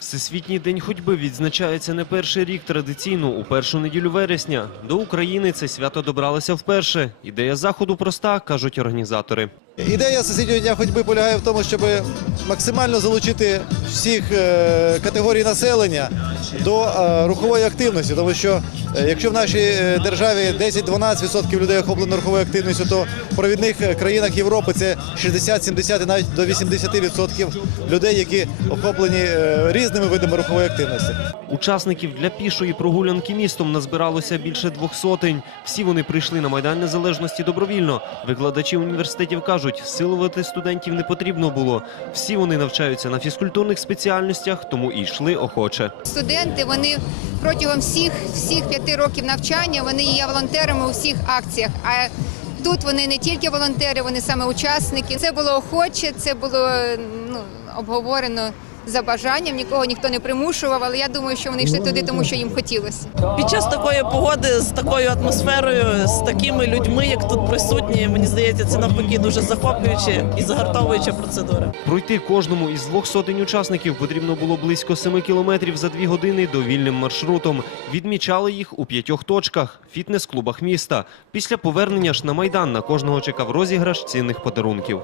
Всесвітній день ходьби відзначається не перший рік традиційно у першу неділю вересня. До України це свято добралося вперше. Ідея заходу проста, кажуть організатори. Ідея Всесвітнього дня ходьби полягає в тому, щоб максимально залучити всіх е, категорій населення до е, рухової активності. Тому що е, якщо в нашій державі 10-12% людей охоплено руховою активністю, то в провідних країнах Європи це 60-70 і навіть до 80% людей, які охоплені різними видами рухової активності. Учасників для пішої прогулянки містом назбиралося більше двох сотень. Всі вони прийшли на Майдан Незалежності добровільно. Викладачі університетів кажуть, силувати студентів не потрібно було. Всі вони навчаються на фізкультурних спеціальностях, тому і йшли охоче. Студенти вони протягом всіх всіх п'яти років навчання вони є волонтерами у всіх акціях. А тут вони не тільки волонтери, вони саме учасники. Це було охоче, це було ну обговорено за бажанням. Нікого ніхто не примушував. Але я думаю, що вони йшли туди, тому що їм хотілося. Під час такої погоди з такою атмосферою, з такими людьми, як тут присутні, мені здається, це навпаки дуже захоплююча і загартовуюча процедура. Пройти кожному із двох сотень учасників потрібно було близько семи кілометрів за дві години довільним маршрутом. Відмічали їх у п'ятьох точках – фітнес-клубах міста. Після повернення ж на Майдан на кожного чекав розіграш цінних подарунків.